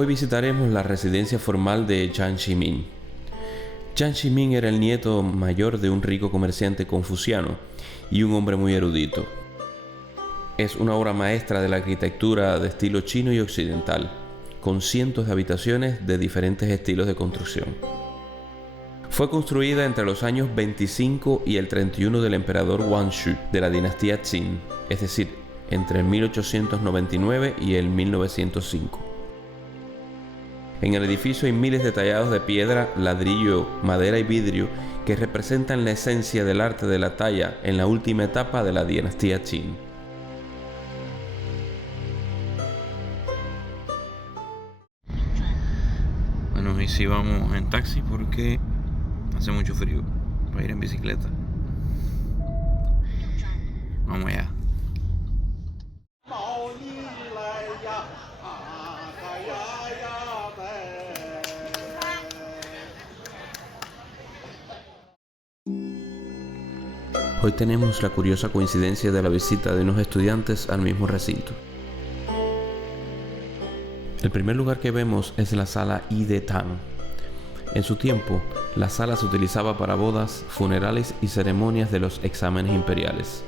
Hoy visitaremos la residencia formal de Jiang Zemin. Jiang Zemin era el nieto mayor de un rico comerciante confuciano y un hombre muy erudito. Es una obra maestra de la arquitectura de estilo chino y occidental, con cientos de habitaciones de diferentes estilos de construcción. Fue construida entre los años 25 y el 31 del emperador Wanshu de la dinastía Qin, es decir, entre el 1899 y el 1905. En el edificio hay miles de tallados de piedra, ladrillo, madera y vidrio que representan la esencia del arte de la talla en la última etapa de la dinastía Qin. Bueno, hoy sí vamos en taxi porque hace mucho frío para ir en bicicleta. Vamos allá. Hoy tenemos la curiosa coincidencia de la visita de unos estudiantes al mismo recinto. El primer lugar que vemos es la sala Yi de Tang. En su tiempo, la sala se utilizaba para bodas, funerales y ceremonias de los exámenes imperiales.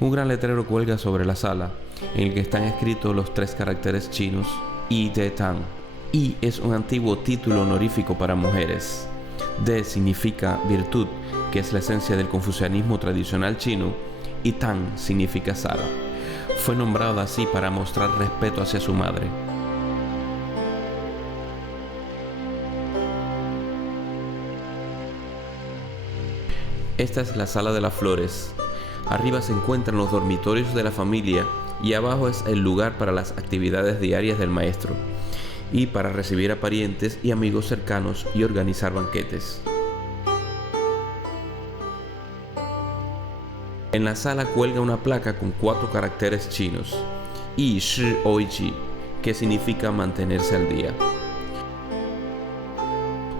Un gran letrero cuelga sobre la sala, en el que están escritos los 3 caracteres chinos Yi de Tang. Yi es un antiguo título honorífico para mujeres. De significa virtud, que es la esencia del confucianismo tradicional chino, y Tang significa Sara. Fue nombrada así para mostrar respeto hacia su madre. Esta es la sala de las flores. Arriba se encuentran los dormitorios de la familia y abajo es el lugar para las actividades diarias del maestro y para recibir a parientes y amigos cercanos y organizar banquetes. En la sala cuelga una placa con 4 caracteres chinos, Yi Shi Oiji, que significa mantenerse al día.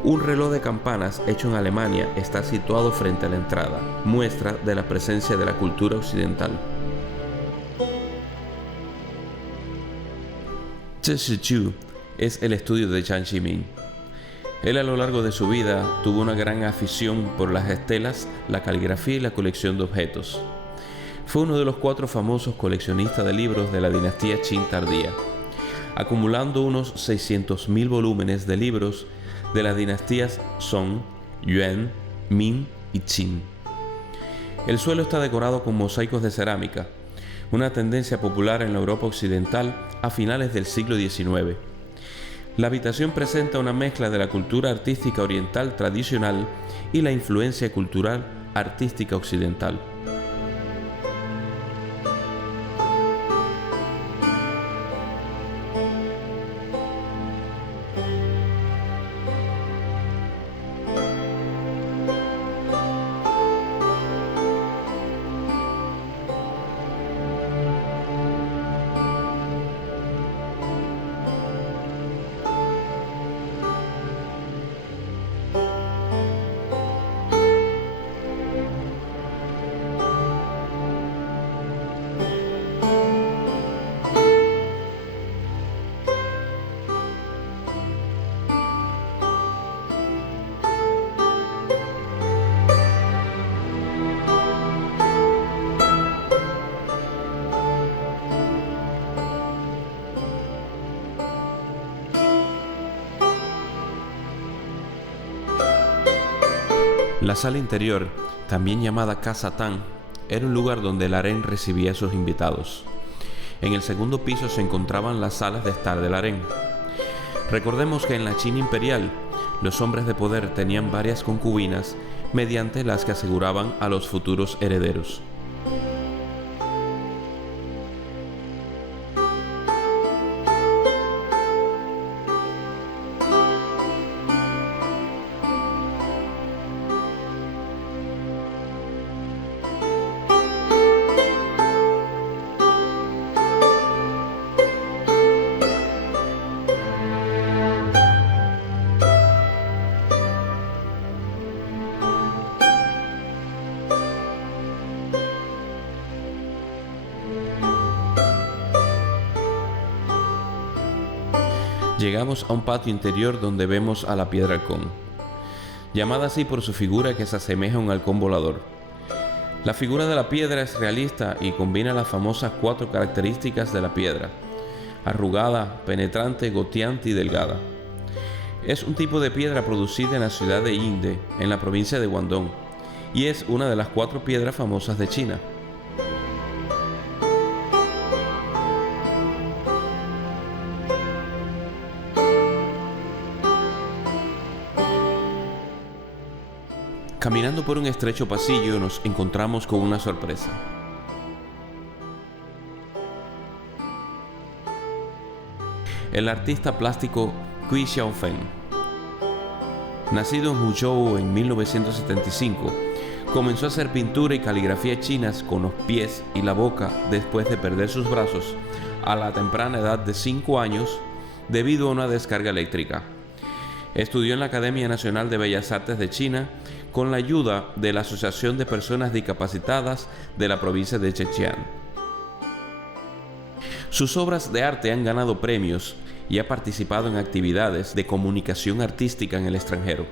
Un reloj de campanas hecho en Alemania está situado frente a la entrada, muestra de la presencia de la cultura occidental. Zhi es el estudio de Jiang Zemin. Él a lo largo de su vida tuvo una gran afición por las estelas, la caligrafía y la colección de objetos. Fue uno de los 4 famosos coleccionistas de libros de la dinastía Qin tardía, acumulando unos 600.000 volúmenes de libros de las dinastías Song, Yuan, Ming y Qin. El suelo está decorado con mosaicos de cerámica, una tendencia popular en la Europa occidental a finales del siglo XIX. La habitación presenta una mezcla de la cultura artística oriental tradicional y la influencia cultural artística occidental. La sala interior, también llamada Casa Tang, era un lugar donde el harén recibía a sus invitados. En el segundo piso se encontraban las salas de estar del harén. Recordemos que en la China imperial, los hombres de poder tenían varias concubinas mediante las que aseguraban a los futuros herederos. Llegamos a un patio interior donde vemos a la piedra halcón, llamada así por su figura que se asemeja a un halcón volador. La figura de la piedra es realista y combina las famosas 4 características de la piedra: arrugada, penetrante, goteante y delgada. Es un tipo de piedra producida en la ciudad de Yingde, en la provincia de Guangdong, y es una de las 4 piedras famosas de China. Caminando por un estrecho pasillo nos encontramos con una sorpresa. El artista plástico Cui Xiaofeng, nacido en Huzhou en 1975, comenzó a hacer pintura y caligrafía chinas con los pies y la boca después de perder sus brazos a la temprana edad de 5 años debido a una descarga eléctrica. Estudió en la Academia Nacional de Bellas Artes de China con la ayuda de la Asociación de Personas Discapacitadas de la provincia de Zhejiang. Sus obras de arte han ganado premios y ha participado en actividades de comunicación artística en el extranjero.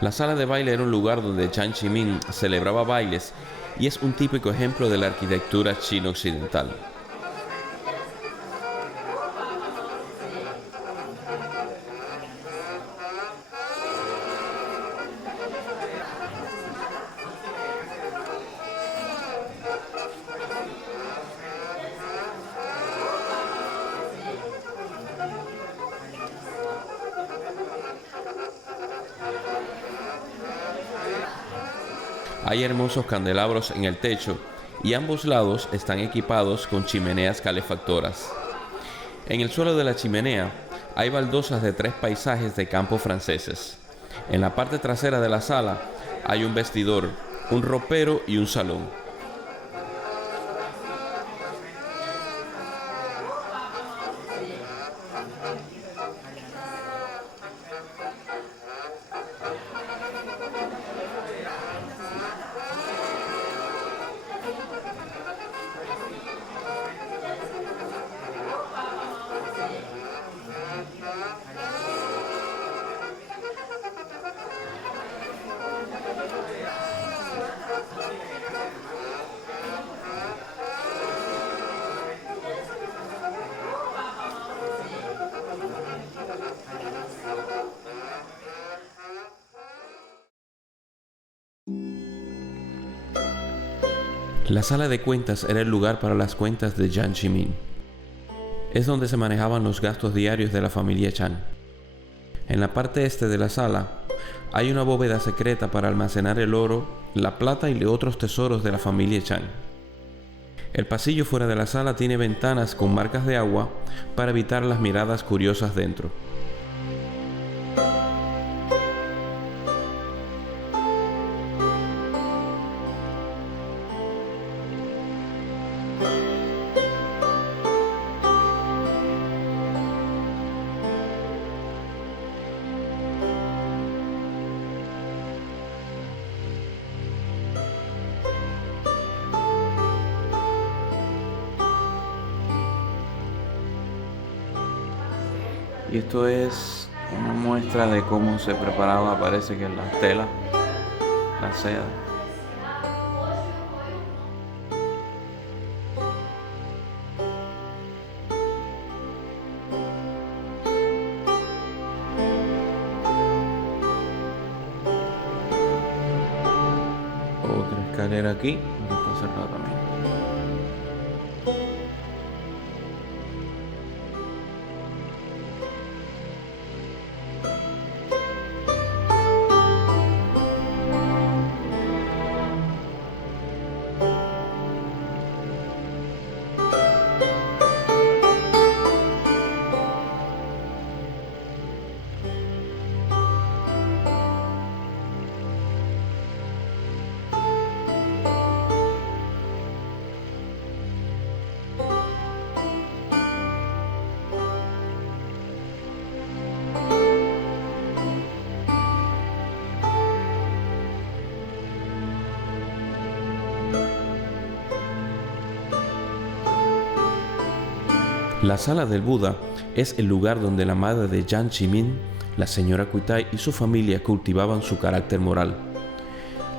La sala de baile era un lugar donde Jiang Zemin celebraba bailes y es un típico ejemplo de la arquitectura chino-occidental. Hay hermosos candelabros en el techo y ambos lados están equipados con chimeneas calefactoras. En el suelo de la chimenea hay baldosas de 3 paisajes de campos franceses. En la parte trasera de la sala hay un vestidor, un ropero y un salón. La sala de cuentas era el lugar para las cuentas de Jiang Zemin. Es donde se manejaban los gastos diarios de la familia Chan. En la parte este de la sala hay una bóveda secreta para almacenar el oro, la plata y otros tesoros de la familia Chan. El pasillo fuera de la sala tiene ventanas con marcas de agua para evitar las miradas curiosas dentro. Y esto es una muestra de cómo se preparaba, parece que la tela, la seda. Otra escalera aquí, que está cerrada también. La sala del Buda es el lugar donde la madre de Jiang Zemin, la señora Kuitai, y su familia cultivaban su carácter moral.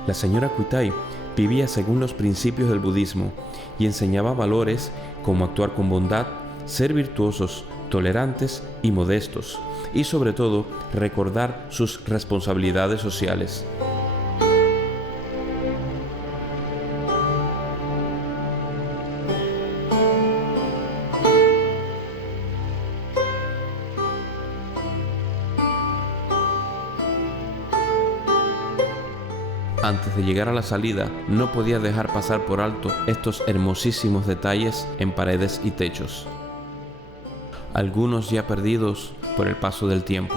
La señora Kuitai vivía según los principios del budismo y enseñaba valores como actuar con bondad, ser virtuosos, tolerantes y modestos, y sobre todo recordar sus responsabilidades sociales. Antes de llegar a la salida, no podía dejar pasar por alto estos hermosísimos detalles en paredes y techos, algunos ya perdidos por el paso del tiempo.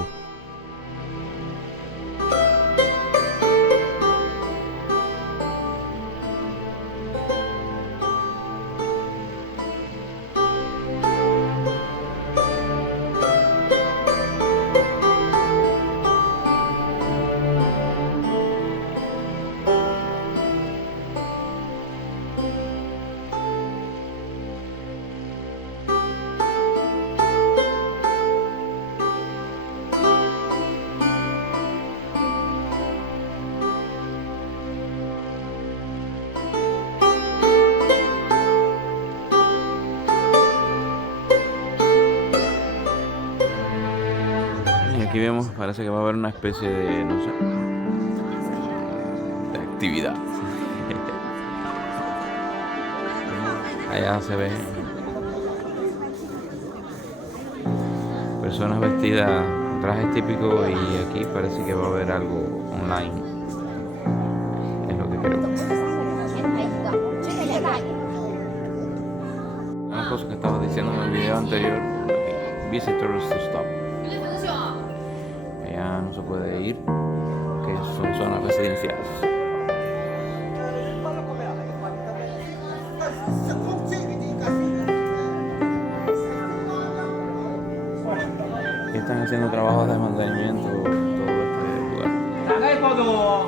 Aquí vemos, parece que va a haber una especie de, no sé, de actividad. Allá se ve personas vestidas en trajes típicos y aquí parece que va a haber algo online. Es lo que creo. Una cosa que estaba diciendo en el video anterior, visitors to stop. Allá no se puede ir, que son zonas residenciales. Aquí están haciendo trabajos de mantenimiento en todo este lugar.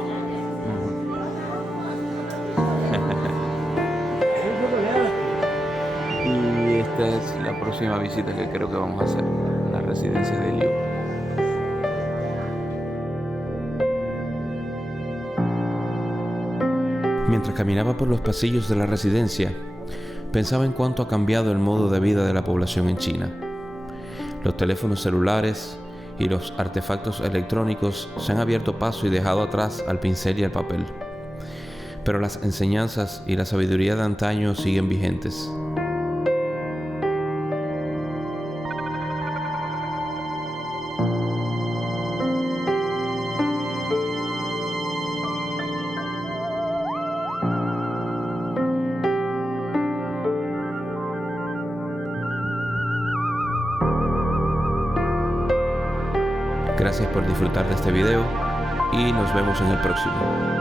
Y esta es la próxima visita que creo que vamos a hacer, la residencia de Liu. Mientras caminaba por los pasillos de la residencia, pensaba en cuánto ha cambiado el modo de vida de la población en China. Los teléfonos celulares y los artefactos electrónicos se han abierto paso y dejado atrás al pincel y al papel. Pero las enseñanzas y la sabiduría de antaño siguen vigentes. Gracias por disfrutar de este video y nos vemos en el próximo.